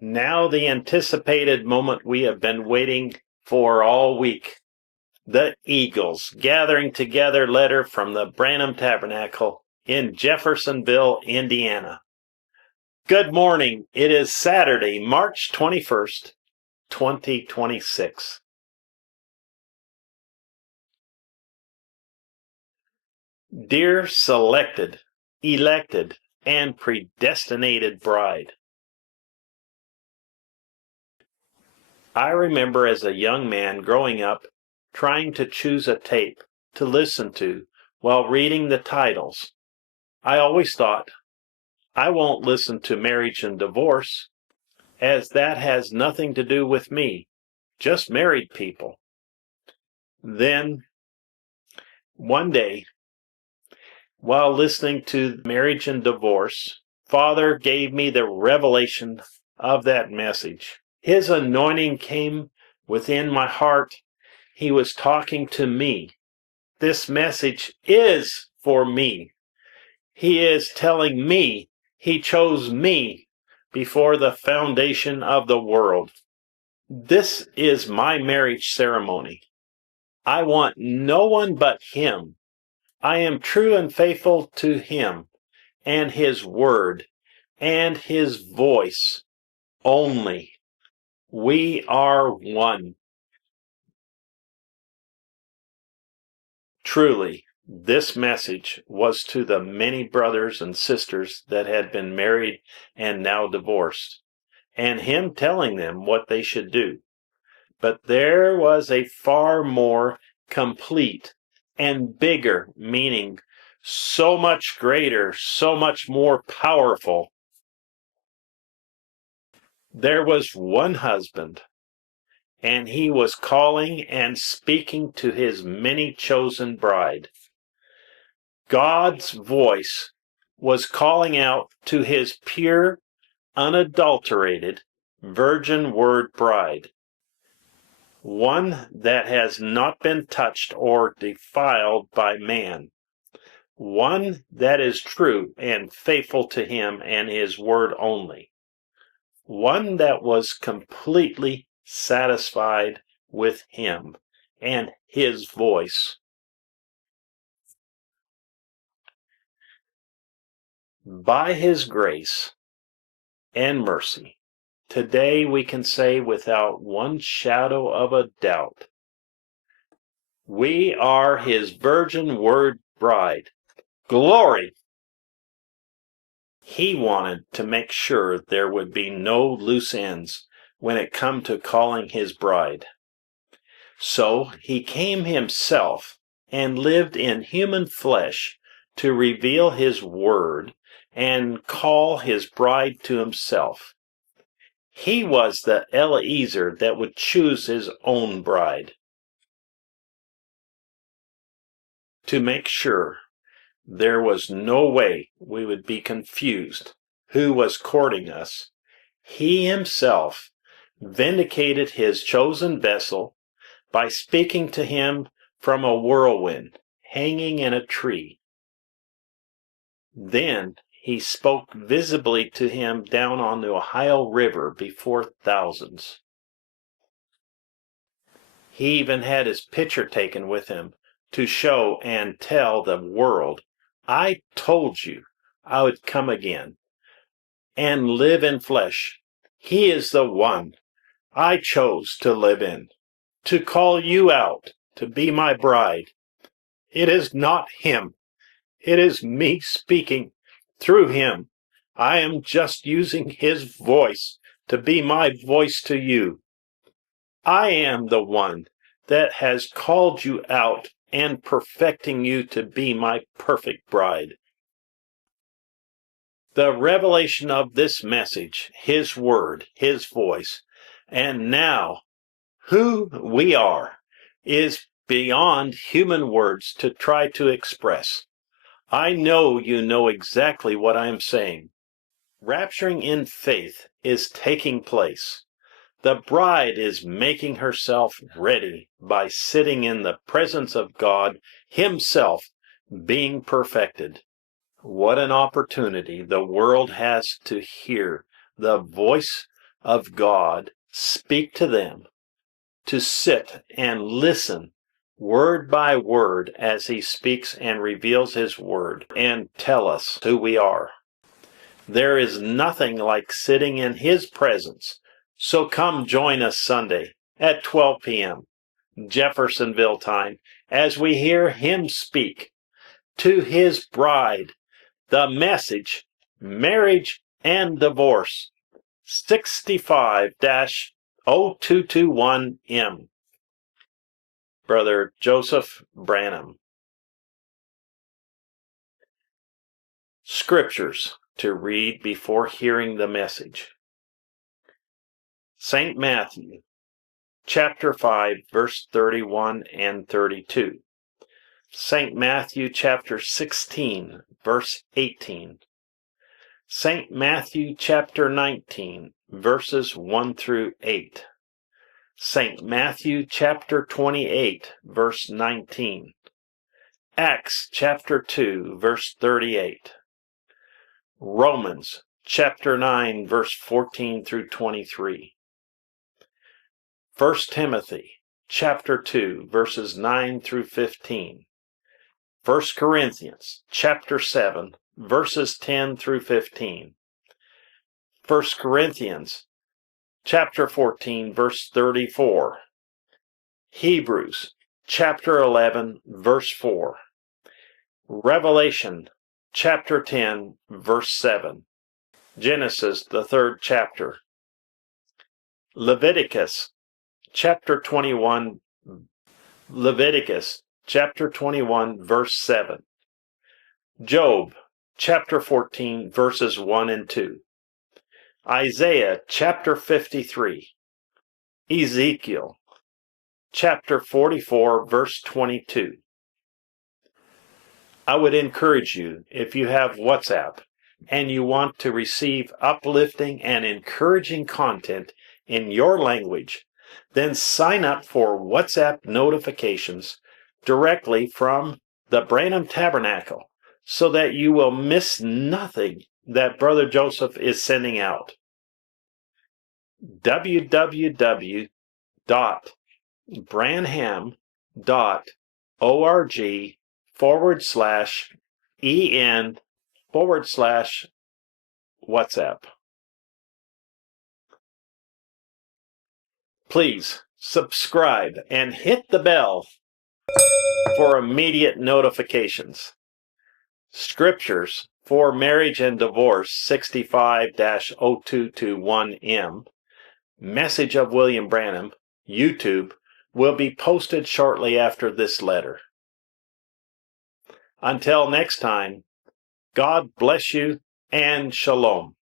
Now the anticipated moment we have been waiting for all week. The Eagles gathering together letter from the Branham Tabernacle in Jeffersonville, Indiana. Good morning. It is Saturday, March 21st, 2026. Dear selected, elected, and predestinated bride. I remember as a young man growing up trying to choose a tape to listen to while reading the titles. I always thought, I won't listen to marriage and divorce, as that has nothing to do with me, just married people. Then, one day, while listening to marriage and divorce, Father gave me the revelation of that message. His anointing came within my heart. He was talking to me. This message is for me. He is telling me he chose me before the foundation of the world. This is my marriage ceremony. I want no one but him. I am true and faithful to him and his word and his voice only. We are one. Truly, this message was to the many brothers and sisters that had been married and now divorced, and him telling them what they should do. But there was a far more complete and bigger meaning, so much greater, so much more powerful. There was one husband, and he was calling and speaking to his many chosen bride. God's voice was calling out to his pure, unadulterated, virgin word bride, one that has not been touched or defiled by man, one that is true and faithful to him and his word only, one that was completely satisfied with him and his voice. By his grace and mercy, today we can say without one shadow of a doubt, we are his virgin word bride. Glory! He wanted to make sure there would be no loose ends when it come to calling his bride. So he came himself and lived in human flesh to reveal his word and call his bride to himself. He was the Eliezer that would choose his own bride. To make sure there was no way we would be confused who was courting us, he himself vindicated his chosen vessel by speaking to him from a whirlwind hanging in a tree. Then he spoke visibly to him down on the Ohio River before thousands. He even had his picture taken with him to show and tell the world, I told you I would come again and live in flesh. He is the one I chose to live in, to call you out to be my bride. It is not him. It is me speaking through him. I am just using his voice to be my voice to you. I am the one that has called you out and perfecting you to be my perfect bride. The revelation of this message, his word, his voice, and now who we are, is beyond human words to try to express. I know you know exactly what I am saying. Rapturing in faith is taking place. The bride is making herself ready by sitting in the presence of God himself, being perfected. What an opportunity the world has to hear the voice of God speak to them, to sit and listen word by word as he speaks and reveals his word and tell us who we are. There is nothing like sitting in his presence. So come join us Sunday at 12 p.m. Jeffersonville time as we hear him speak to his bride the message, marriage and divorce, 65-0221M. Brother Joseph Branham. Scriptures to read before hearing the message. St. Matthew, chapter 5, verse 31 and 32. St. Matthew, chapter 16, verse 18. St. Matthew, chapter 19, verses 1 through 8. St. Matthew, chapter 28, verse 19. Acts, chapter 2, verse 38. Romans, chapter 9, verse 14 through 23. 1 Timothy, chapter 2, verses 9 through 15. 1 Corinthians, chapter 7, verses 10 through 15. 1 Corinthians, chapter 14, verse 34. Hebrews, chapter 11, verse 4. Revelation, chapter 10, verse 7. Genesis, the 3rd chapter. Leviticus, chapter 21. Leviticus, chapter 21, verse 7. Job, chapter 14, verses 1 and 2. Isaiah, chapter 53. Ezekiel, chapter 44, verse 22. I would encourage you, if you have WhatsApp and you want to receive uplifting and encouraging content in your language, then sign up for WhatsApp notifications directly from the Branham Tabernacle so that you will miss nothing that Brother Joseph is sending out. www.branham.org/en/WhatsApp. Please subscribe and hit the bell for immediate notifications. Scriptures for Marriage and Divorce, 65-0221M. Message of William Branham, YouTube, will be posted shortly after this letter. Until next time, God bless you and shalom.